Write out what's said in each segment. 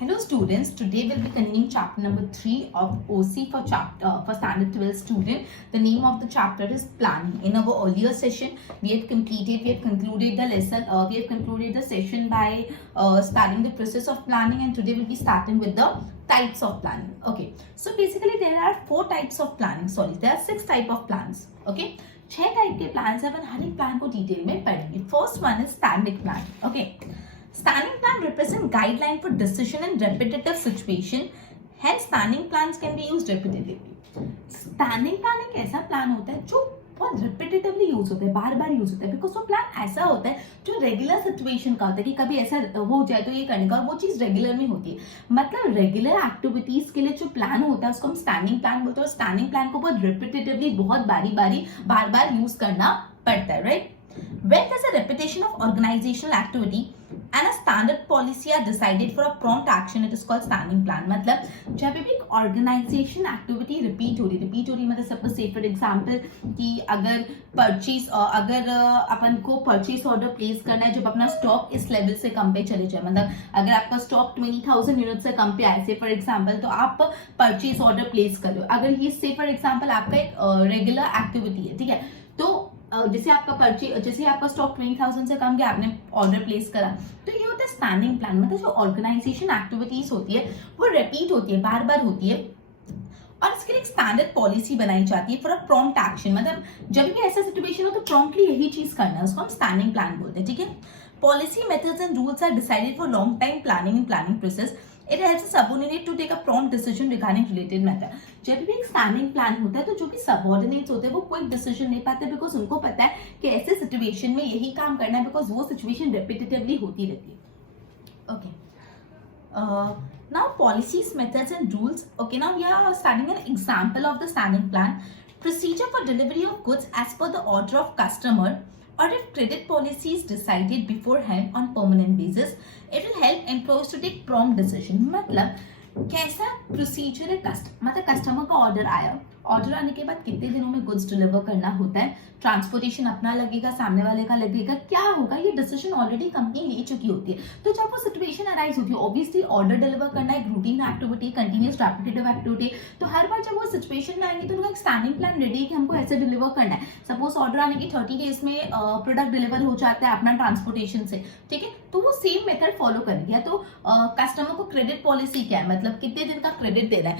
Hello students, today we'll be continuing chapter number 3 of OC for standard 12 student. The name of the chapter is planning. In our earlier session, we have concluded the lesson, we have concluded the session by starting the process of planning, and today we'll be starting with the types of planning. Okay, so basically there are 4 types of planning, there are 6 type of plans. Okay, 6 type के plan है, अपन हर एक plan को detail में पढ़ेंगे. First one is standing plan. Okay, standing plan represent guideline for decision in repetitive situation. Hence standing plans can be used repetitively. Standing plan एक ऐसा plan होता है जो बहुत रिपीटेटिवली यूज होता है, बार बार यूज होता है, बिकॉज वो प्लान ऐसा होता है जो रेगुलर सिचुएशन का होता है कि कभी ऐसा हो जाए तो ये करने का, और वो चीज रेगुलर में होती है. मतलब रेगुलर एक्टिविटीज के लिए जो प्लान होता है उसको हम स्टैंडिंग प्लान बोलते हैं, और स्टैंडिंग प्लान को बहुत रिपीटेटिवली, बहुत बार बार यूज करना पड़ता है. Right? When there's a repetition of organizational activity and a standard policy are decided for a prompt action, it is called standing plan. मतलब जब भी एक ऑर्गेनाइजेशन एक्टिविटी रिपीट हो रही मतलब सपोज से फॉर एग्जांपल कि अगर अपन को परचेज ऑर्डर प्लेस करना है जब अपना स्टॉक इस लेवल से कम पे चले जाए, मतलब अगर आपका स्टॉक 20,000 यूनिट से कम पे आए से फॉर एग्जांपल, तो आप परचेज ऑर्डर प्लेस कर लो. अगर ये से फॉर एग्जांपल आपका एक रेगुलर एक्टिविटी है, ठीक है, तो जैसे आपका स्टॉक 20,000 से कम गया, आपने ऑर्डर प्लेस करा, तो ये होता है स्टैंडिंग प्लान. मतलब जो ऑर्गेनाइजेशन एक्टिविटीज होती है वो रिपीट होती है, बार बार होती है, और इसके लिए एक स्टैंडर्ड पॉलिसी बनाई जाती है फॉर अ प्रॉम्प्ट एक्शन. मतलब जब भी ऐसा सिचुएशन हो तो प्रॉम्प्टली यही चीज करना है, उसको हम स्टैंडिंग प्लान बोलते हैं. ठीक है. Policy methods and rules are decided for long time planning process. It helps a subordinate to take a prompt decision regarding related matter. जब भी एक स्टैंडिंग प्लान होता है तो जो भी सबऑर्डिनेट्स होते हैं वो क्विक डिसीजन नहीं पाते, बिकॉज उनको पता है कि ऐसे सिचुएशन में यही काम करना है, बिकॉज वो सिचुएशन रिपीटेटिवली होती रहती है. Okay, now policies, methods and rules. Okay, now we are starting an example of the standing plan. Procedure for delivery of goods as per the order of customer, or if credit policy is decided beforehand on permanent basis, it will help employees to take prompt decision. मतलब कैसा procedure है, मतलब customer का order आया, order आने के बाद कितने दिनों में गुड्स डिलीवर करना होता है, ट्रांसपोर्टेशन अपना लगेगा, सामने वाले का लगेगा, क्या होगा, ये डिसीजन ऑलरेडी कंपनी ले चुकी होती है. तो जब वो सिचुएशन अराइज होती है, ऑब्वियसली ऑर्डर डिलीवर करना एक routine activity, continuous repetitive activity, तो हर बार जब वो सिचुएशन में आएंगे तो उनका एक स्टैंडिंग प्लान रेडी है कि हमको ऐसे डिलीवर करना है. सपोज ऑर्डर आने की 30 डेज में प्रोडक्ट डिलीवर हो जाता है अपना ट्रांसपोर्टेशन से, ठीक है, तो वो सेम मेथड फॉलो करेंगे. तो कस्टमर को क्रेडिट पॉलिसी क्या है, मतलब कितने दिन का क्रेडिट देना है,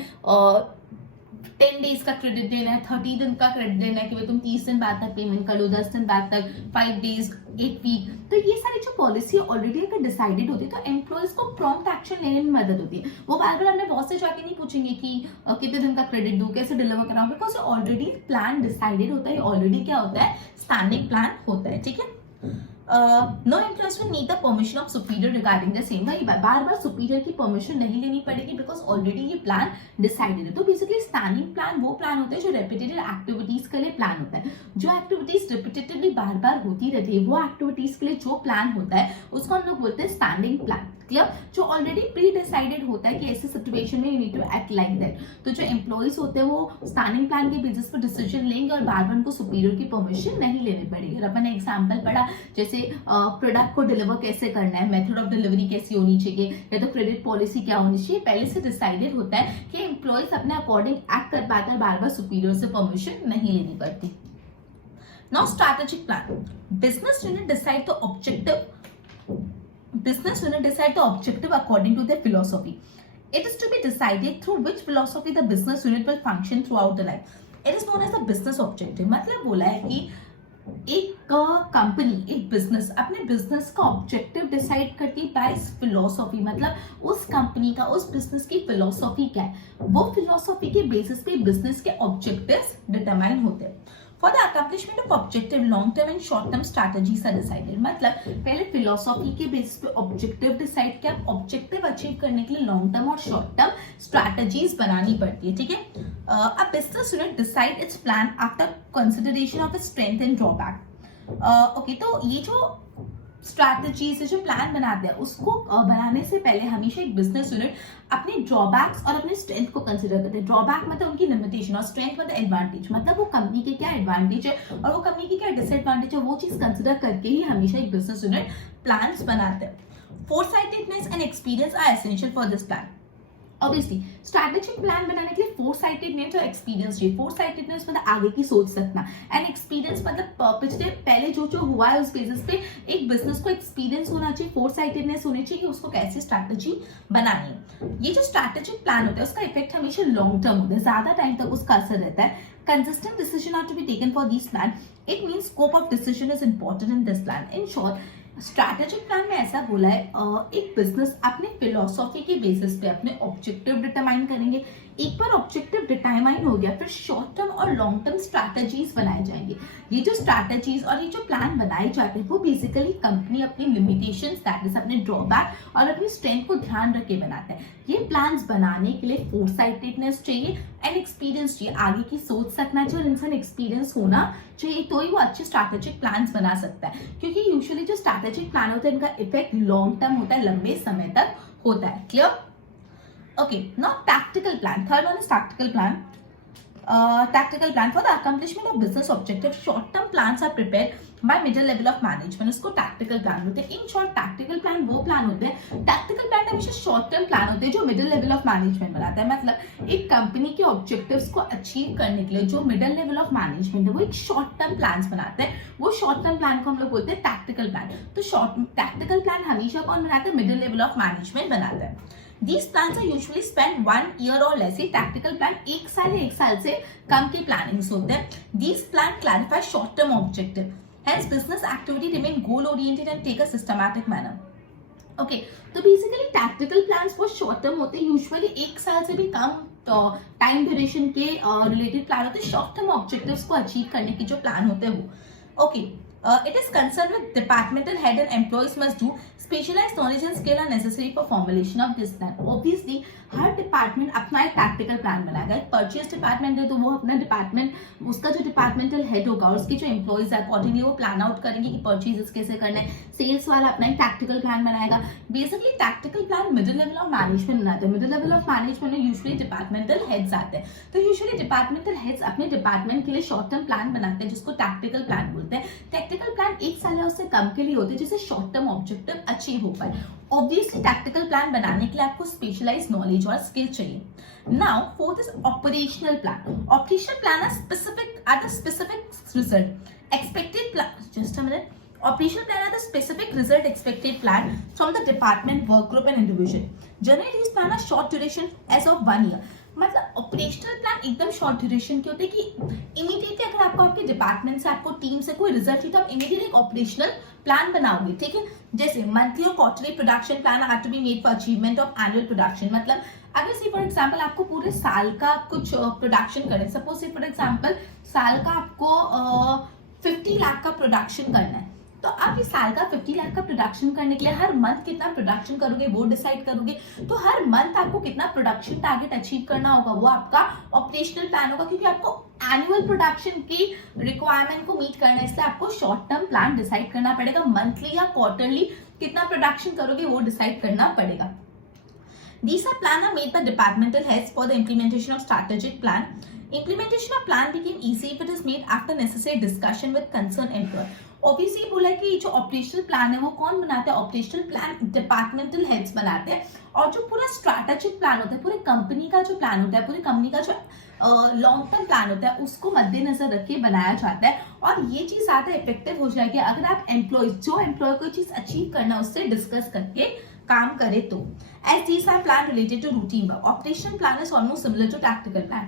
10 डेज का क्रेडिट देना है, 30 दिन का क्रेडिट देना है कि भाई तुम 30 दिन बाद तक पेमेंट कर लो, 10 दिन बाद तक, 5 डेज, 1 वीक. तो ये सारी जो पॉलिसी ऑलरेडी अगर डिसाइडेड होती है तो एम्प्लॉयज को प्रॉम्प्ट एक्शन लेने में मदद होती है. वो बार बार अपने बॉस से जाके नहीं पूछेंगे कि कितने दिन का क्रेडिट दूं, कैसे डिलीवर कराऊं, बिकॉज ऑलरेडी प्लान डिसाइडेड होता है, ऑलरेडी क्या होता है, स्टैंडिंग प्लान होता है. ठीक है. No employees will need the permission of superior regarding the same. भाई बार बार सुपीरियर की परमिशन नहीं लेनी पड़ेगी, बिकॉज ऑलरेडी ये प्लान डिसाइडेड है. तो बेसिकली स्टैंडिंग प्लान वो प्लान होता है जो रेपिटेटिव एक्टिविटीज के लिए प्लान होता है. जो एक्टिविटीज रिपीटेटिवली बार बार होती रहती है, वो एक्टिविटीज के लिए जो प्लान होता है उसको हम लोग बोलते हैं स्टैंडिंग प्लान. क्लियर? जो ऑलरेडी प्री डिसाइडेड होता है कि ऐसे सिचुएशन में you need to act like that. तो जो एम्प्लॉइज होते हैं वो स्टैंडिंग प्लान के बेसिस पर डिसीजन लेंगे और बार बार उनको सुपीरियर की परमिशन नहीं लेनी पड़ेगी. अपन ने एग्जांपल पढ़ा, जैसे प्रोडक्ट को डिलीवर कैसे करना है, मेथड ऑफ डिलीवरी कैसी होनी चाहिए, या तो क्रेडिट पॉलिसी क्या होनी चाहिए, पहले से डिसाइडेड होता है कि एम्प्लॉइज अपने अकॉर्डिंग एक्ट कर पाते हैं, बार बार सुपीरियर से परमिशन नहीं लेनी पड़ती. Now strategic plan. Business unit decide the objective according to their philosophy. It is to be decided through which philosophy the business unit will function throughout the life. It is known as the business objective. मतलब बोला है कि एक company, एक business अपने business का objective decide करती है बाय फिलोसॉफी. मतलब उस कंपनी का, उस बिजनेस की फिलोसॉफी क्या है, वो फिलोसॉफी के बेसिस पे बिजनेस के ऑब्जेक्टिव्स डिटरमाइन होते हैं. For the accomplishment of objective, long term and short term strategies are decided. मतलब पहले फिलोसॉफी के बेसिस पे ऑब्जेक्टिव डिसाइड किया, ऑब्जेक्टिव अचीव करने के लिए लॉन्ग टर्म और शॉर्ट टर्म स्ट्रैटेजीज बनानी पड़ती है. ठीक है. A business unit decide its plan after consideration of its strength and drawback. Okay, तो ये जो स्ट्रैटेजी से जो प्लान बनाते हैं उसको बनाने से पहले हमेशा एक बिजनेस यूनिट अपने ड्रॉबैक्स और अपने स्ट्रेंथ को कंसिडर करते हैं. ड्रॉबैक मतलब उनकी लिमिटेशन और स्ट्रेंथ मतलब एडवांटेज, मतलब वो कंपनी के क्या एडवांटेज है और वो कंपनी की क्या डिसएडवांटेज है, वो चीज कंसिडर करके ही हमेशा एक बिजनेस यूनिट प्लान्स बनाते हैं. Foresightedness and experience are essential for this plan. Obviously strategic plan बनाने के लिए फोरसाइटेडनेस और एक्सपीरियंस चाहिए. फोरसाइटेडनेस मतलब आगे की सोच सकना, एंड एक्सपीरियंस मतलब पिछले पहले जो हुआ है उस बेसिस पे एक बिजनेस को एक्सपीरियंस होना चाहिए, फोरसाइटेडनेस होनी चाहिए कि उसको कैसे स्ट्रैटेजी बनानी है. ये जो स्ट्रैटेजिक प्लान होता है उसका इफेक्ट हमेशा लॉन्ग टर्म होता है, ज्यादा टाइम तक उसका असर रहता है. Consistent decision are to be taken for this plan. It means scope of decision is important in this plan. In short strategic plan में ऐसा बोला है एक बिजनेस अपने फिलोसॉफी के बेसिस पे अपने ऑब्जेक्टिव डिटरमाइन करेंगे. एक बार ऑब्जेक्टिव डिटरमाइन हो गया फिर शॉर्ट टर्म और लॉन्ग टर्म स्ट्रैटेजीज बनाए जाएंगे. ये जो स्ट्रैटेजीज और ये जो प्लान बनाए जाते हैं वो बेसिकली कंपनी अपनी लिमिटेशंस दैट इज अपने ड्रॉबैक और अपनी स्ट्रेंथ को ध्यान रख के बनाता है. ये प्लान्स बनाने के लिए फोरसाइटेडनेस चाहिए एंड एक्सपीरियंस चाहिए, आगे की सोच सकना चाहिए और इंसान एक्सपीरियंस होना चाहिए तो ही वो अच्छे स्ट्रैटेजिक प्लान्स बना सकता है. क्योंकि यूजुअली जो स्ट्रैटेजिक प्लान होता है इनका इफेक्ट लॉन्ग टर्म होता है, लंबे समय तक होता है. Clear? Okay, now tactical plan. Third one is tactical plan. Tactical plan for the accomplishment of business objectives. Short-term plans are prepared by middle level of management. उसको tactical plan होते हैं. In short, tactical plan वो plan होते हैं. Tactical plan हमेशा short-term plan होते हैं जो middle level of management बनाता है. मतलब एक कंपनी के objectives को achieve करने के लिए जो middle level of management है वो एक short-term plans बनाते हैं. वो short-term plan को हम लोग बोलते हैं tactical plan. तो tactical plan हमेशा कौन बनाता है? Middle level of management बनाता है. These plans are usually spent 1 year or less. ये tactical plan एक साल से कम के plannings होते हैं. These plan clarify short term objective. Hence business activity remain goal oriented and take a systematic manner. Okay, तो basically tactical plans वो short term होते हैं, usually एक साल से भी कम टाइम ड्यूरेशन के रिलेटेड प्लान होते हैं. शॉर्ट टर्म ऑब्जेक्टिव्स को अचीव करने की जो प्लान होते हैं वो. Okay, it is concerned with departmental head and employees must do specialized knowledge and skill are necessary for formulation of this plan. Obviously her department अपना एक टैक्टिकल प्लान बनाएगा. एक परचेज डिपार्टमेंट है तो वो अपना डिपार्टमेंट उसका जो डिपार्टमेंटल हेड होगा उसके जो एम्प्लॉइज है अकॉर्डिंगली वो प्लान आउट करेंगे कि परचेजेस कैसे करना है. सेल्स वाला अपना एक टैक्टिकल प्लान बनाएगा. Basically tactical plan middle level of management बनाते हैं. मिडिल लेवल ऑफ मैनेजमेंट में यूजुअली डिपार्टमेंटल हेड्स आते हैं. तो यूजुअली डिपार्टमेंटल हेड्स अपने डिपार्टमेंट के लिए शॉर्ट टर्म प्लान बनाते हैं जिसको टैक्टिकल प्लान बोलते हैं. टैक्टिकल प्लान एक साल या उससे कम के लिए होते हैं जिससे शॉर्ट टर्म ऑब्जेक्टिव अचीव हो पाए. ऑब्वियसली टैक्टिकल प्लान बनाने के लिए आपको स्पेशलाइज नॉलेज और स्किल चाहिए. Now fourth is operational plan. Operational plan are the specific result expected plan. Just a minute. Operational plan are the specific result expected plan from the department, work group and individual. Generally these plan are short duration as of 1 year. मतलब operational plan एकदम short duration के होते हैं कि immediately अगर आपको आपके department से आपको टीम से कोई रिजल्ट चाहिए तो आप इमीडिएटली एक ऑपरेशनल प्लान बनाओगे. ठीक है, जैसे मंथली और quarterly production plan have to be made for achievement of annual production. मतलब अगर से फॉर एग्जांपल आपको पूरे साल का कुछ प्रोडक्शन करें, सपोज से फॉर एग्जांपल साल का आपको 50 लाख का प्रोडक्शन करना है तो आप इस साल का 50 लाख का प्रोडक्शन करने के लिए हर मंथ कितना प्रोडक्शन करोगे वो डिसाइड करोगे. तो हर मंथ आपको कितना प्रोडक्शन टारगेट अचीव करना होगा वो आपका ऑपरेशनल प्लान होगा. क्योंकि आपको एनुअल प्रोडक्शन की रिक्वायरमेंट को मीट करना है इसलिए आपको शॉर्ट टर्म प्लान डिसाइड करना पड़ेगा. मंथली या क्वार्टरली कितना प्रोडक्शन करोगे वो डिसाइड करना पड़ेगा. These are plans are made by departmental heads for the implementation of strategic plan. Implementation of plan became easy if it is made after necessary discussion with concerned employer. Obviously बोला कि जो operational plan है वो कौन बनाता है? Operational plan departmental heads बनाते हैं. और जो पूरा स्ट्रैटेजिक प्लान होता है पूरे कंपनी का जो प्लान होता है पूरी कंपनी का जो लॉन्ग टर्म प्लान होता है उसको मद्देनजर रख के बनाया जाता है. और ये चीज ज्यादा इफेक्टिव हो जाएगी अगर आप जो एम्प्लॉय को चीज अचीव करना है उससे डिस्कस करके काम करे तो. As these are plan related to routine work, operational plan is almost similar to tactical plan.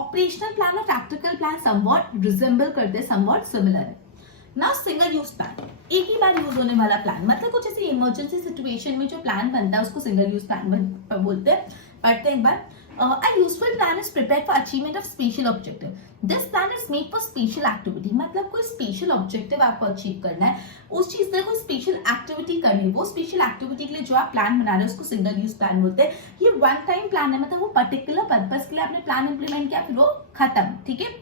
Operational plan और tactical plan somewhat resemble करते हैं, somewhat similar है. Now single use plan, एक ही बार यूज होने वाला प्लान. मतलब कुछ ऐसी इमरजेंसी सिचुएशन में जो प्लान बनता है उसको सिंगल यूज प्लान बोलते हैं. पढ़ते हैं एक बार. A useful plan is prepared for achievement of special objective. This plan is made for special activity. मतलब कोई special objective आपको अचीव करना है, उस चीज से कोई special activity करनी है. वो special activity के लिए जो आप प्लान बना रहे हैं उसको सिंगल यूज प्लान बोलते हैं. ये वन टाइम प्लान है, मतलब वो पर्टिकुलर पर्पस के लिए आपने प्लान इंप्लीमेंट किया फिर वो खत्म. ठीक है.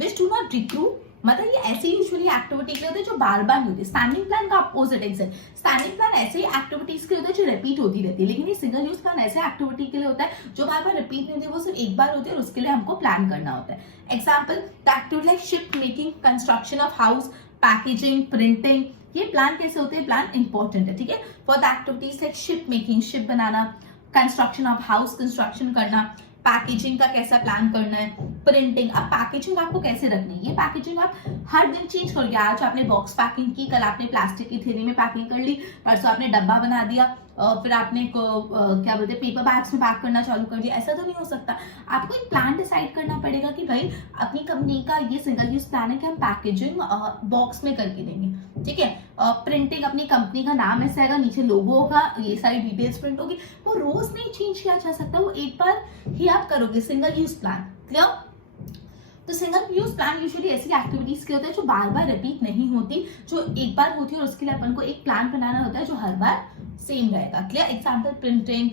Which do not recruit, मतलब ये ऐसी यूजुअली एक्टिविटी के लिए होते हैं जो बार बार होती है. स्टैंडिंग प्लान का अपोजिट एग्जैक्ट. स्टैंडिंग प्लान ऐसे ही एक्टिविटीज के लिए होते हैं जो रिपीट होती रहती है. लेकिन ये सिंगल यूज प्लान ऐसे एक्टिविटी के लिए होता है जो बार बार रिपीट नहीं होती, वो सिर्फ एक बार होती है और उसके लिए हमको प्लान करना होता है. Example, activity like ship making, construction of house, packaging, printing, ये प्लान कैसे होते हैं, प्लान इंपॉर्टेंट है, ठीक है। For the activities like ship making, ship banana, construction of house construction करना, पैकेजिंग का कैसा प्लान करना है, प्रिंटिंग। अब पैकेजिंग आपको कैसे रखनी है, ये पैकेजिंग आप हर दिन चेंज करोगे। आज आपने बॉक्स पैकिंग की, कल आपने प्लास्टिक की थैली में पैकिंग कर ली, परसों आपने डब्बा बना दिया, फिर आपने क्या बोलते हैं पेपर बैग्स में पैक करना चालू कर दिया। ऐसा तो नहीं हो सकता। आपको एक प्लान डिसाइड करना पड़ेगा कि भाई अपनी कंपनी का ये सिंगल यूज प्लान है कि हम पैकेजिंग बॉक्स में करके देंगे, ठीक है। प्रिंटिंग, अपनी कंपनी का नाम ऐसा आएगा, नीचे लोगो होगा, ये सारी डिटेल्स प्रिंट होगी, वो रोज नहीं चेंज किया जा सकता, वो एक बार ही आप करोगे। Single use plan, clear. तो सिंगल यूज प्लान यूजुअली ऐसी एक्टिविटीज के होते हैं जो बार बार रिपीट नहीं होती, जो एक बार होती है और उसके लिए अपन को एक प्लान बनाना होता है जो हर बार सेम रहेगा, clear. Example printing,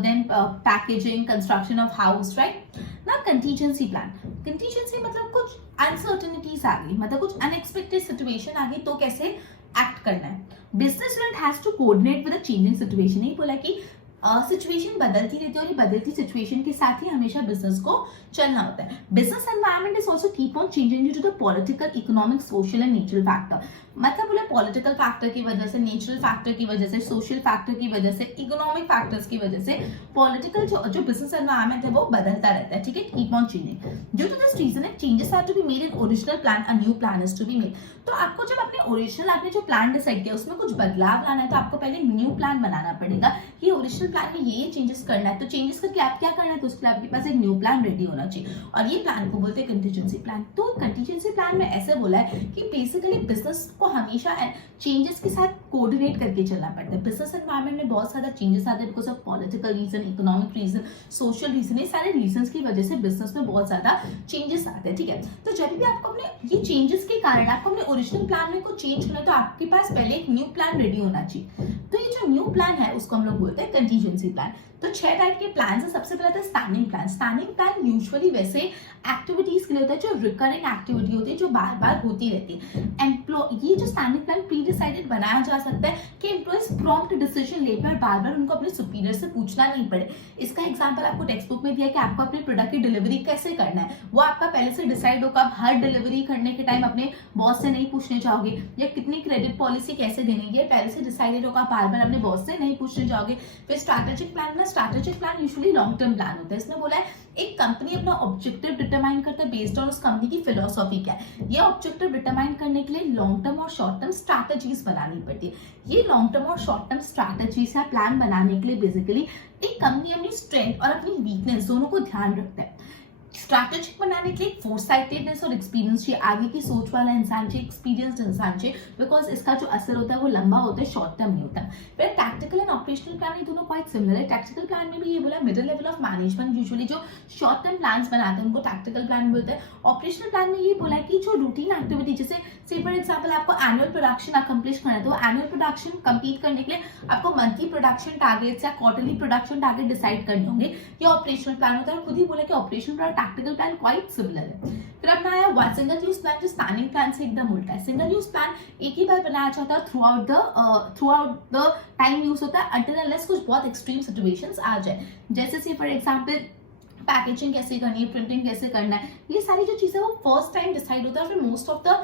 then packaging, construction of house, right ना। कंटीजेंसी प्लान, कंटीजेंसी मतलब कुछ अनसर्टेनिटीज आ गई, मतलब कुछ अनएक्सपेक्टेड सिचुएशन आ गई, तो कैसे एक्ट करना है। Business unit has to coordinate with the changing situation. नहीं बोला कि सिचुएशन बदलती रहती है और ये बदलती सिचुएशन के साथ ही हमेशा बिजनेस को चलना होता है। Business environment is also keep on changing due to the political, economic, social and natural factor. मतलब बोले पॉलिटिकल फैक्टर की वजह से, नेचुरल फैक्टर की वजह से, सोशल फैक्टर की वजह से, इकोनॉमिक फैक्टर्स की वजह से पॉलिटिकल जो बिजनेस एनवायरनमेंट है वो बदलता रहता है, ठीक है। Keep on changing. Due to this reason changes are to be made in original plan, a new plan is to be made. तो आपको जब अपने ओरिजिनल आपने जो प्लान डिसाइड किया उसमें कुछ बदलाव लाना है तो आपको पहले न्यू प्लान बनाना पड़ेगा कि ओरिजिनल प्लान में ये चेंजेस करना है। तो चेंजेस करके आप क्या करना है, तो उसके लिए आपके पास एक न्यू प्लान रेडी होना चाहिए, और ये प्लान को बोलते हैं कंटीजेंसी प्लान। तो कंटीजेंसी प्लान में ऐसे बोला है कि बेसिकली बिजनेस को हमेशा चेंजेस के साथ कोऑर्डिनेट करके चलना पड़ता है। बिजनेस एनवायरनमेंट में बहुत सारा चेंजेस आते हैं because of political reason, economic reason, social reason, ये सारे रीजंस की वजह से बिजनेस में बहुत ज्यादा चेंजेस आते हैं, ठीक है। तो जब भी आपको अपने ये चेंजेस के कारण आपको अपने ओरिजिनल प्लान में कुछ चेंज करना है तो आपके पास पहले एक न्यू प्लान रेडी होना चाहिए। तो ये जो न्यू प्लान है उसको हम लोग बोलते हैं कंटीजेंसी प्लान। तो 6 टाइप के प्लान है। सबसे पहला था standing plan. Standing plan usually वैसे एक्टिविटीज के लिए होता है जो रिकरिंग एक्टिविटी होती है, जो बार बार होती रहती है। ये जो स्टैंडिंग प्लान प्री डिसाइडेड बनाया जा सकता है कि एम्प्लॉइज प्रॉम्प्ट डिसीजन ले पाए, बार बार उनको अपने सुपीरियर से पूछना नहीं पड़े। इसका एग्जांपल आपको टेक्स्ट बुक में दिया कि आपको अपने प्रोडक्ट की डिलीवरी कैसे करना है, वो आपका पहले से डिसाइड होगा। आप हर डिलीवरी करने के टाइम अपने बॉस से नहीं पूछने जाओगे, या कितनी क्रेडिट पॉलिसी कैसे देनी है पहले से डिसाइडेड होगा, बार बार अपने बॉस से नहीं पूछने जाओगे। फिर स्ट्रैटेजिक प्लान में, strategic plan usually long term plan होता है। इसमें बोला है एक कंपनी अपना ऑब्जेक्टिव डिटरमाइन करता है बेस्ड ऑन उस कंपनी की फिलोसॉफी क्या है। ये ऑब्जेक्टिव डिटरमाइन करने के लिए लॉन्ग टर्म और शॉर्ट टर्म स्ट्रैटेजीज बनानी पड़ती है। ये लॉन्ग टर्म और शॉर्ट टर्म स्ट्रैटेजीज या प्लान बनाने के लिए बेसिकली एक कंपनी अपनी स्ट्रेंथ और अपनी वीकनेस दोनों को ध्यान रखता है। स्ट्रैटेजिक बनाने के लिए फोरसाइटेडनेस और एक्सपीरियंस चाहिए, आगे की सोच वाला इंसान चाहिए, एक्सपीरियंस्ड इंसान चाहिए, बिकॉज इसका जो असर होता है वो लंबा होता है, शॉर्ट टर्म नहीं होता। फिर टैक्टिकल एंड ऑपरेशनल प्लान ये दोनों क्वाइट सिमिलर है। टैक्टिकल प्लान में भी ये बोला middle level of management usually जो शॉर्ट टर्म प्लान्स बनाते हैं उनको टैक्टिकल प्लान बोलते हैं। ऑपरेशनल प्लान में ये बोला है कि जो रूटीन एक्टिविटी, जैसे से फॉर एग्जाम्पल आपको एनुअल प्रोडक्शन अकम्प्लिश करना है तो एनुअल प्रोडक्शन कंप्लीट करने के लिए आपको मंथली प्रोडक्शन टारगेट्स या क्वार्टरली प्रोडक्शन टारगेट डिसाइड करने होंगे। ये ऑपरेशनल प्लान होता है। खुद ही बोला कि operational plan tactical plan quite similar है। फिर अपना आया सिंगल यूज प्लान जो स्टैंडिंग प्लान से एकदम उल्टा है। सिंगल यूज प्लान एक ही बार बनाया जाता है, through out the time use होता है अंटिल अनलेस कुछ बहुत एक्सट्रीम सिचुएशंस आ जाए। जैसे से फॉर एग्जांपल पैकेजिंग कैसे करनी है, प्रिंटिंग कैसे करना है, ये सारी जो चीजें वो फर्स्ट टाइम डिसाइड होता है, फिर मोस्ट ऑफ द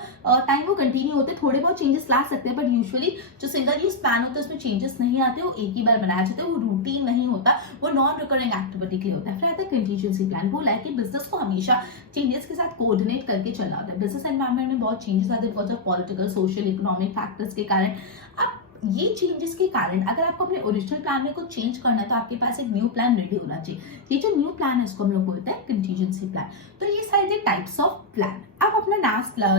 टाइम वो कंटिन्यू होते हैं। थोड़े बहुत चेंजेस ला सकते हैं बट यूजुअली जो सिंगल यूज प्लान होता है उसमें चेंजेस नहीं आते, वो एक ही बार बनाया जाता है, वो रूटीन नहीं होता, वो नॉन रिकरिंग एक्टिविटी के लिए होता है। फिर आता है कंटीजेंसी प्लान। बोला है कि बिजनेस को हमेशा चेंजेस के साथ कोऑर्डिनेट करके चलना होता है। बिजनेस एनवायरनमेंट में बहुत चेंजेस आते हैं because of political, social, economic factors के कारण। अब ये चेंजेस के कारण अगर आपको अपने ओरिजिनल प्लान में कुछ चेंज करना है तो आपके पास एक न्यू प्लान रेडी होना चाहिए। ये जो न्यू प्लान है इसको हम लोग बोलते हैं कंटीजेंसी प्लान। तो ये सारे थे टाइप्स ऑफ प्लान। अब अपना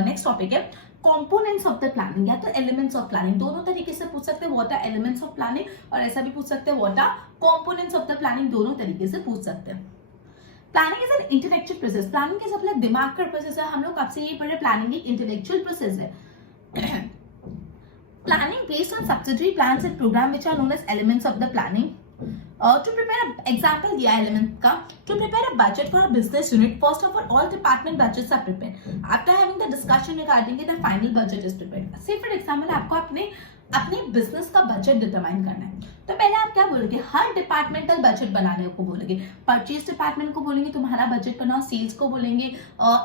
नेक्स्ट टॉपिक है कंपोनेंट्स ऑफ द प्लानिंग या तो एलिमेंट्स ऑफ प्लानिंग। दोनों तरीके से पूछ सकते हैं, what are elements of planning, और ऐसा भी पूछ सकते हैं what are components of the planning. दोनों तरीके से पूछ सकते हैं। Planning is an intellectual process. Planning कैसे अपना दिमाग का प्रोसेस है। हम लोग कब से ये पढ़े, प्लानिंग एक इंटेलेक्चुअल प्रोसेस है। Planning based on subsidiary plans and program which are known as elements of the planning. To prepare an example दिया element का, to prepare a budget for a business unit, first of all department budgets are prepared. After having the discussion regarding it, the final budget is prepared. Say for example आपको अपने business का budget determine करना है तो पहले आप क्या बोलोगे, हर डिपार्टमेंटल बजट बनाने को बोलोगे। परचेज डिपार्टमेंट को बोलेंगे तुम्हारा बजट बनाओ, सेल्स को बोलेंगे,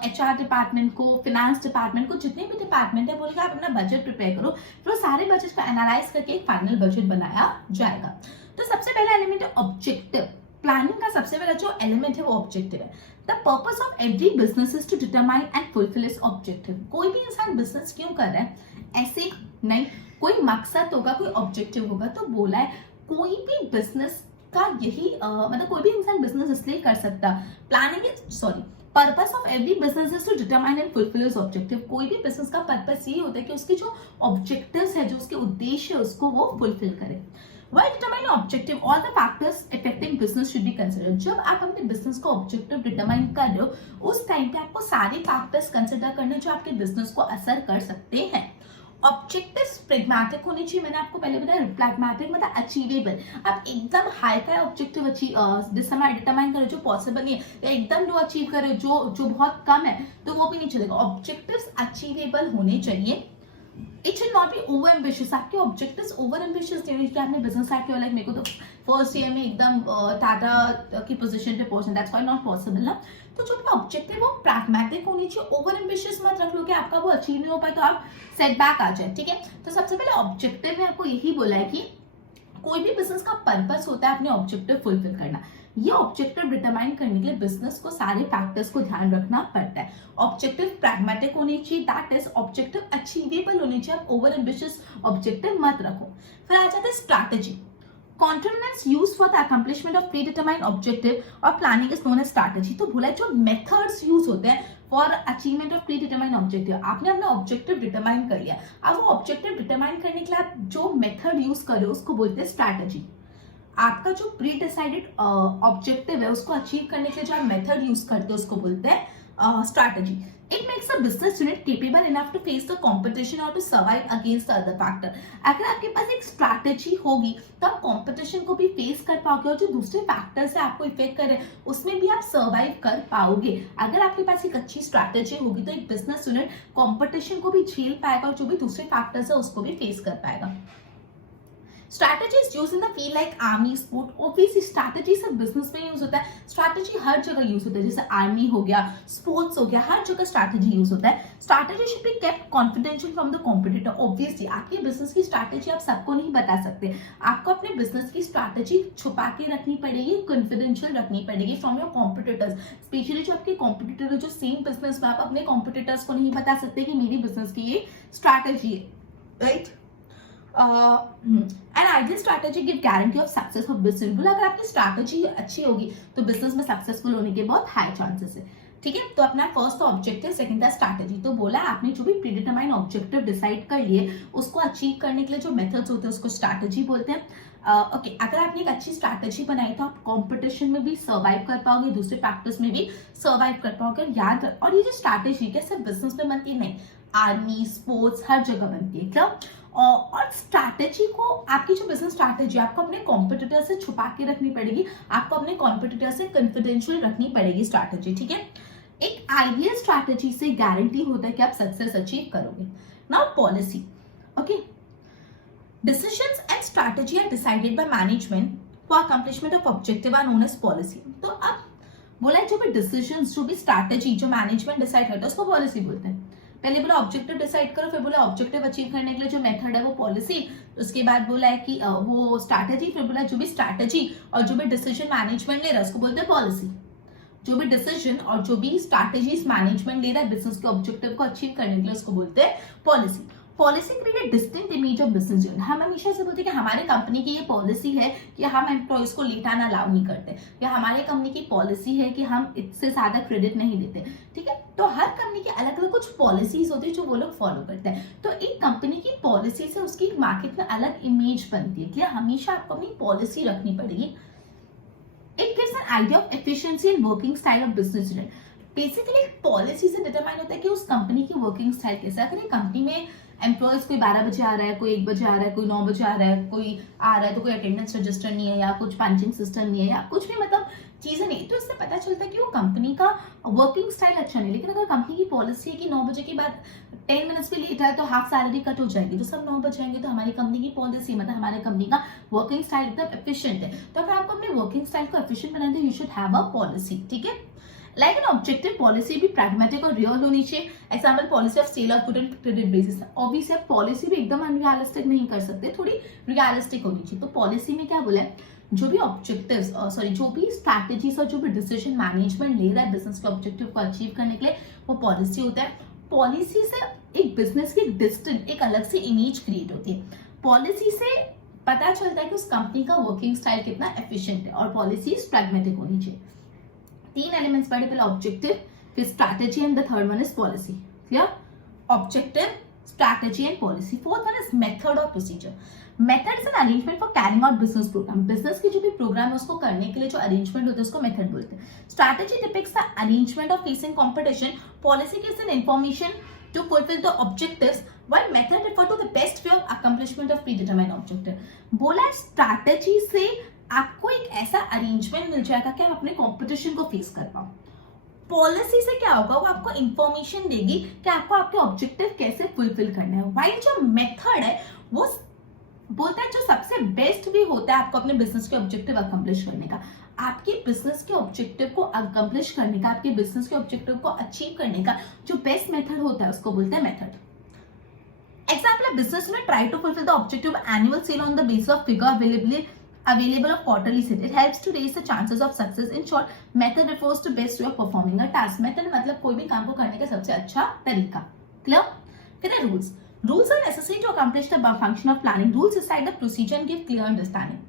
HR डिपार्टमेंट को, फिनेंस डिपार्टमेंट को, जितने भी डिपार्टमेंट है बोलेंगे आप अपना बजट प्रिपेयर करो, फिर वो सारे बजट को एनालाइज करके एक फाइनल बजट बनाया जाएगा। तो सबसे पहला एलिमेंट है ऑब्जेक्टिव। प्लानिंग का सबसे पहला जो एलिमेंट है वो ऑब्जेक्टिव है। The purpose of every business is to determine and fulfil its objective. कोई भी इंसान बिजनेस क्यों कर रहा है, ऐसे नहीं, कोई मकसद होगा, कोई ऑब्जेक्टिव होगा। तो बोला है कोई भी बिजनेस का यही मतलब कोई भी इंसान बिजनेस इसलिए कर सकता, planning purpose of every business is to determine and fulfil his objective. कोई भी बिजनेस का पर्पस ये होता है कि उसके जो ऑब्जेक्टिव्स है, जो उसके उद्देश्य है, उसको वो फुलफिल करे। While determining objective, all the factors affecting business should be considered. जब आप अपने बिजनेस का ऑब्जेक्टिव डिटरमाइन कर रहे हो, उस टाइम पे आपको सारे फैक्टर्स कंसिडर करने जो आपके बिजनेस को असर कर सकते हैं। ऑब्जेक्टिव्स प्रेगमेटिक होने चाहिए, मैंने आपको पहले बताया। प्रेगमेटिक मतलब अचीवेबल। आप एकदम हाई फाई ऑब्जेक्टिव डिटरमाइन करो जो पॉसिबल नहीं है, या एकदम लो अचीव करो जो बहुत कम है, तो वो भी नहीं चलेगा। ऑब्जेक्टिव्स अचीवेबल होने चाहिए। It should not be over ambitious. आपके ऑब्जेक्टिव्स ओवर एम्बिशियस नहीं होने चाहिए। आपने बिजनेस स्टार्ट किया, लाइक मेरे को तो फर्स्ट ईयर में एकदम टाटा की पोजीशन पे पहुंचना, दैट्स व्हाई नॉट पॉसिबल ना। तो जो आपका ऑब्जेक्टिव वो प्रैग्मेटिक होनी चाहिए, ओवर एम्बिशियस मत रख लो कि आपका वो अचीव नहीं हो पाए तो आप सेटबैक आ जाए, ठीक है। तो सबसे पहले ऑब्जेक्टिव में आपको यही बोला है कि कोई भी बिजनेस का पर्पस होता है अपने ऑब्जेक्टिव फुलफिल करना। ये ऑब्जेक्टिव डिटरमाइन करने के लिए बिजनेस को सारे फैक्टर्स को ध्यान रखना पड़ता है। ऑब्जेक्टिव प्रैग्मेटिक होनी चाहिए, दैट इज ऑब्जेक्टिव अचीवेबल होनी चाहिए। आप ओवर एम्बिशियस ऑब्जेक्टिव मत रखो। फिर आ जाता है strategy. Continuous use for the accomplishment of predetermined objective or planning is known as strategy। तो बोला जो मेथड्स यूज होते हैं for achievement of predetermined objective. आपने अपना ऑब्जेक्टिव डिटरमाइन कर लिया, अब वो ऑब्जेक्टिव डिटरमाइन करने के लिए आप जो मेथड यूज कर रहे हो उसको बोलते हैं स्ट्रैटेजी। आपका जो प्री डिसाइडेड ऑब्जेक्टिव है उसको अचीव करने के लिए जो आप मेथड यूज करते हो उसको बोलते हैं strategy. It makes a business unit capable enough to face the competition or to survive against the other factor। अगर आपके पास एक स्ट्रैटेजी होगी तो आप कंपटीशन को भी फेस कर पाओगे, और जो दूसरे फैक्टर्स है आपको इफेक्ट कर रहे हैं उसमें भी आप सर्वाइव कर पाओगे। अगर आपके पास एक अच्छी स्ट्रैटेजी होगी तो एक बिजनेस यूनिट कंपटीशन को भी झेल पाएगा और जो भी दूसरे फैक्टर्स है उसको भी फेस कर पाएगा। Strategy is used in the field like army, sport. Obviously strategy सिर्फ बिजनेस में यूज होता है, स्ट्रैटेजी हर जगह यूज होता है। जैसे आर्मी हो गया, स्पोर्ट्स हो गया, हर जगह स्ट्रैटेजी यूज होता है। Strategy should be kept confidential from the competitor. Obviously आपके बिजनेस की स्ट्रैटेजी आप सबको नहीं बता सकते, आपको अपने बिजनेस की स्ट्रैटेजी छुपा के रखनी पड़ेगी, कॉन्फिडेंशियल रखनी पड़ेगी फ्रॉम योर कॉम्पिटिटर्स। स्पेशली जो आपके कॉम्पिटिटर है, जो सेम बिजनेस में, आप अपने कॉम्पिटिटर्स को नहीं बता सकते कि मेरी बिजनेस की ये स्ट्रैटेजी है, right. And ideal strategy give guarantee of success of business. अगर आपकी स्ट्रैटेजी अच्छी होगी तो बिजनेस में सक्सेसफुल होने के बहुत हाई चांसेस है, ठीक है। तो अपना फर्स्ट ऑब्जेक्टिव, सेकंड था स्ट्रैटेजी। तो बोला आपने जो भी प्रीडिटरमाइन ऑब्जेक्टिव डिसाइड कर लिए उसको अचीव करने के लिए जो मेथड्स होते हैं उसको स्ट्रैटेजी बोलते हैं। ओके, अगर आपने एक अच्छी स्ट्रैटेजी बनाई तो आप कंपटीशन में भी सर्वाइव कर पाओगे, दूसरे फैक्टर्स में भी सर्वाइव कर पाओगे। याद रख, और ये जो स्ट्रैटेजी है सिर्फ बिजनेस में बनती नहीं, आर्मी, स्पोर्ट्स, हर जगह बनती है, क्या। और स्ट्रैटेजी को, आपकी जो बिजनेस स्ट्रैटेजी आपको अपने कॉम्पिटिटर से छुपा के रखनी पड़ेगी, आपको अपने कॉम्पिटिटर से कॉन्फिडेंशियल रखनी पड़ेगी स्ट्रैटेजी, ठीक है। एक आइडियल स्ट्रैटेजी से गारंटी होता है कि आप सक्सेस अचीव करोगे। Now policy, okay. Decisions and strategy are decided by management for accomplishment of objective are known as policy। तो अब बोला जो भी डिसीजंस, जो भी स्ट्रैटेजी जो मैनेजमेंट डिसाइड करता है उसको पॉलिसी बोलते हैं। पहले बोला ऑब्जेक्टिव डिसाइड करो, फिर बोला ऑब्जेक्टिव अचीव करने के लिए जो मेथड है वो पॉलिसी, उसके बाद बोला है कि वो स्ट्रैटेजी, फिर बोला जो भी स्ट्रैटेजी और जो भी डिसीजन मैनेजमेंट ले रहा है उसको बोलते हैं पॉलिसी। जो भी डिसीजन और जो भी स्ट्रैटेजीज मैनेजमेंट ले रहा है बिजनेस के ऑब्जेक्टिव को अचीव करने के लिए उसको बोलते हैं policy. Policy create distinct image of business unit. हम हमेशा से बोलते हैं कि हमारे कंपनी की ये पॉलिसी है कि हम एम्प्लॉयज को लेट आना अलाउ नहीं करते, या हमारे कंपनी की पॉलिसी है कि हम इससे ज्यादा क्रेडिट नहीं देते, ठीक है। तो हर कंपनी की अलग अलग कुछ पॉलिसीज होती है जो वो लोग फॉलो करते हैं। तो एक कंपनी की पॉलिसी से उसकी मार्केट में अलग इमेज बनती है, इसलिए हमेशा आपको अपनी पॉलिसी रखनी पड़ेगी। It gives an idea of efficiency and working style of business unit। Basically policy से डिटरमाइन होता है कि उस कंपनी की वर्किंग स्टाइल कैसा है। अगर एक कंपनी में एम्प्लॉयज कोई 12 बजे आ रहा है, कोई 1 बजे आ रहा है, कोई 9 बजे आ रहा है, कोई आ रहा है तो कोई अटेंडेंस रजिस्टर नहीं है या कुछ पंचिंग सिस्टम नहीं है या कुछ भी मतलब चीजें नहीं, तो इससे पता चलता है कि वो कंपनी का वर्किंग स्टाइल अच्छा नहीं। लेकिन अगर कंपनी की पॉलिसी है कि 9 बजे के बाद 10 मिनट्स भी लेट है तो हाफ सैलरी कट हो जाएगी, तो सब 9 बजे आएंगे, तो हमारी कंपनी की पॉलिसी मतलब हमारे कंपनी का वर्किंग स्टाइल एकदम एफिशिएंट है। तो अगर आपको अपने वर्किंग स्टाइल को एफिशिएंट बनाना है, you should have a policy, ठीक है। लाइक एन ऑब्जेक्टिव पॉलिसी भी प्रैग्मेटिक और रियल होनी चाहिए। Example policy of sale of good and credit basis. Obviously आप पॉलिसी भी एकदम अनरियलिस्टिक नहीं कर सकते, थोड़ी रियलिस्टिक होनी चाहिए। तो पॉलिसी में क्या बोला है, जो भी ऑब्जेक्टिव्स जो भी स्ट्रैटेजीज और जो भी डिसीजन मैनेजमेंट ले रहा है बिजनेस के ऑब्जेक्टिव को अचीव करने के लिए, वो पॉलिसी होता है। पॉलिसी से एक बिजनेस की डिस्टिंक्ट एक अलग सी इमेज क्रिएट होती है। पॉलिसी से पता चलता है कि उस कंपनी का वर्किंग स्टाइल कितना एफिशिएंट है, और पॉलिसी प्रैग्मेटिक होनी चाहिए। 3 एलिमेंट्स पढ़े, पहले ऑब्जेक्टिव, फिर strategy and the third one is policy. Clear? Objective, strategy and policy. Fourth one is method और procedure. Method is an arrangement for carrying out business programme. Business की जो भी programme है उसको करने के लिए जो अरेंजमेंट होता है उसको मेथड बोलते हैं। Strategy depicts the arrangement of facing competition. Policy gives an information to fulfil the objectives, while method refer to the best way of accomplishment of predetermined objective। बोला स्ट्रैटेजी से आपको एक ऐसा अरेंजमेंट मिल जाएगा कि आप अपने कंपटीशन को फेस कर पाओ। पॉलिसी से क्या होगा, वो आपको इंफॉर्मेशन देगी कि आपको आपके ऑब्जेक्टिव कैसे फुलफिल करना है। वाइल जो मेथड है वो बोलता है जो सबसे बेस्ट वे होता है आपको अपने बिजनेस के ऑब्जेक्टिव अकम्प्लिश करने का, आपके बिजनेस के ऑब्जेक्टिव को अकम्प्लिश करने का, आपके बिजनेस के ऑब्जेक्टिव को अचीव करने का जो बेस्ट मेथड होता है उसको बोलते हैं method. Example, a business may try to fulfill the objective of annual sale on the basis of figure available of quarterly sale. It helps to raise the chances of success. In short, method refers to best way of performing a task. Method मतलब कोई भी काम को करने का सबसे अच्छा तरीका। Clear? फिर है rules. Rules are necessary to accomplish the function of planning. Rules decide the procedure and give clear understanding.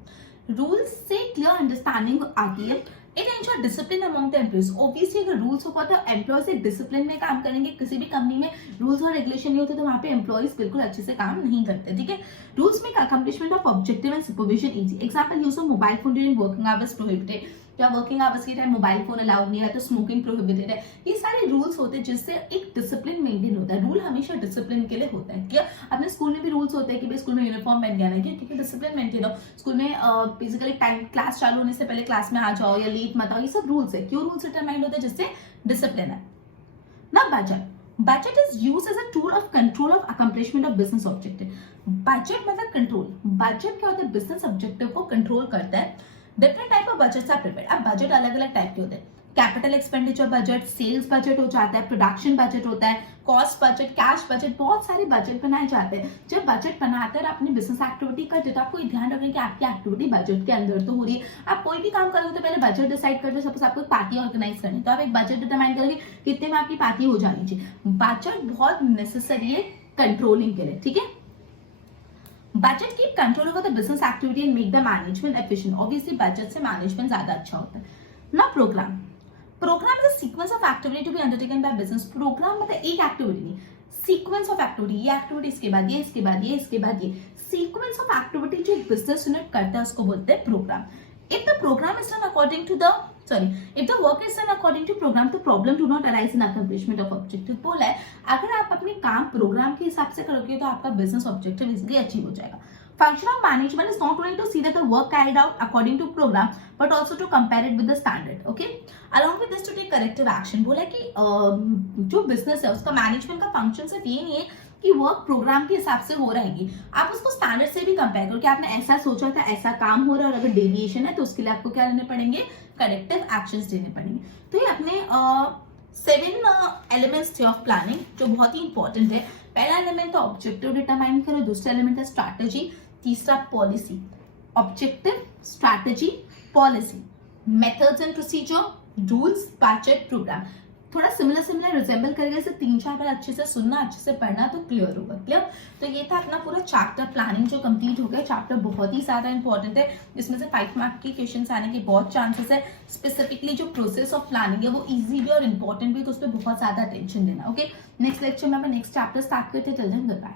Rules से clear understanding आती है। It ensures discipline among the employees. Obviously अगर रूल्स होगा तो एम्प्लॉयज एक discipline में काम करेंगे। किसी भी कंपनी में रूल्स और रेगुलेशन नहीं होते तो वहां पे एम्प्लॉयज बिल्कुल अच्छे से काम नहीं करते, ठीक है। Rules make accomplishment of objective and supervision easy. Example, use of mobile phone during working hours prohibited. या वर्किंग आवर्स के टाइम मोबाइल फोन अलाउड नहीं है, तो स्मोकिंग प्रोहिबिटेड है। ये सारे रूल्स होते हैं जिससे एक डिसिप्लिन मेंटेन होता है। रूल हमेशा डिसिप्लिन के लिए होता है। क्या अपने स्कूल में भी रूल्स होते हैं कि भाई स्कूल में यूनिफॉर्म पहन के आना है, ठीक है, डिसिप्लिन मेंटेन हो। स्कूल में बेसिकली टाइम क्लास चालू होने से पहले क्लास में आ जाओ या लेट मत आओ, ये सब रूल्स है। क्यों रूल्स डिटरमाइंड होते हैं? जिससे डिसिप्लिन है ना। Budget is used as a tool of control of accomplishment of business objective. Budget मतलब कंट्रोल। बजट क्या होता है? बिजनेस ऑब्जेक्टिव को कंट्रोल करता है। Different type of budgets are prepared. अब बजट अलग अलग टाइप के होते हैं। Capital expenditure budget, sales budget हो जाता है, प्रोडक्शन बजट होता है, कॉस्ट बजट, कैश बजट, बहुत सारे बजट बनाए जाते हैं। जब बजट बनाते हैं अपनी बिजनेस एक्टिविटी करते तो आपको ध्यान रखना कि आपकी एक्टिविटी बजट के अंदर तो हो रही है। आप कोई भी काम करोगे तो पहले बजट डिसाइड करते। सपोज आपको पार्टी ऑर्गेनाइज करनी तो आप एक बजट डिटरमाइन करोगे कितने में आपकी पार्टी हो जानी चाहिए। बजट बहुत नेसेसरी है कंट्रोलिंग के लिए, ठीक है। बजट की control over the business activity and make the management efficient. Obviously budget से मैनेजमेंट ज्यादा अच्छा होता है ना। Programme is a sequence of activity to be undertaken by business. Programme मतलब एक एक्टिविटी नहीं, सीक्वेंस ऑफ एक्टिविटी। ये एक्टिविटी इसके बाद ये, इसके बाद ये, इसके बाद ये, सीक्वेंस ऑफ एक्टिविटी जो एक बिजनेस यूनिट करता है उसको बोलते हैं programme. If the work is done according to program, the problem do not arise in accomplishment of objective। बोला है अगर आप अपने काम प्रोग्राम के हिसाब से करोगे तो आपका बिजनेस ऑब्जेक्टिव इजीली अचीव हो जाएगा। Function of management is not only to see that the work carried out according to program, but also to compare it with the standard. Okay? Along with this, to take corrective action। बोला कि जो business है उसका management का function सिर्फ ये नहीं है कि वर्क प्रोग्राम के हिसाब से हो रहेगी, आप उसको स्टैंडर्ड से भी कंपेयर करो कि आपने ऐसा सोचा था, ऐसा काम हो रहा है, और अगर डेविएशन है तो उसके लिए आपको क्या लेने पड़ेंगे? करेक्टिव एक्शंस लेने पड़ेंगे। तो ये अपने 7 एलिमेंट्स थे ऑफ प्लानिंग जो बहुत ही इंपॉर्टेंट है। पहला एलिमेंट तो ऑब्जेक्टिव डिटरमाइन करो, दूसरा एलिमेंट है स्ट्रैटेजी, तीसरा policy. Objective, strategy, policy, methods and procedure, rules, budget, programme. थोड़ा सिमिलर रिजेंबल करेगा, इसे 3-4 बार अच्छे से सुनना, अच्छे से पढ़ना तो क्लियर होगा। क्लियर? तो ये था अपना पूरा चैप्टर प्लानिंग जो कंप्लीट हो गया। चैप्टर बहुत ही ज्यादा इंपॉर्टेंट है, इसमें से 5 मार्क के क्वेश्चंस आने के बहुत चांसेस है। स्पेसिफिकली जो प्रोसेस ऑफ प्लानिंग है वो इजी भी और इंपॉर्टेंट भी, तो उस पर बहुत ज्यादा अटेंशन देना। ओके, नेक्स्ट लेक्चर में हम नेक्स्ट चैप्टर स्टार्ट करते हैं। Till then good bye.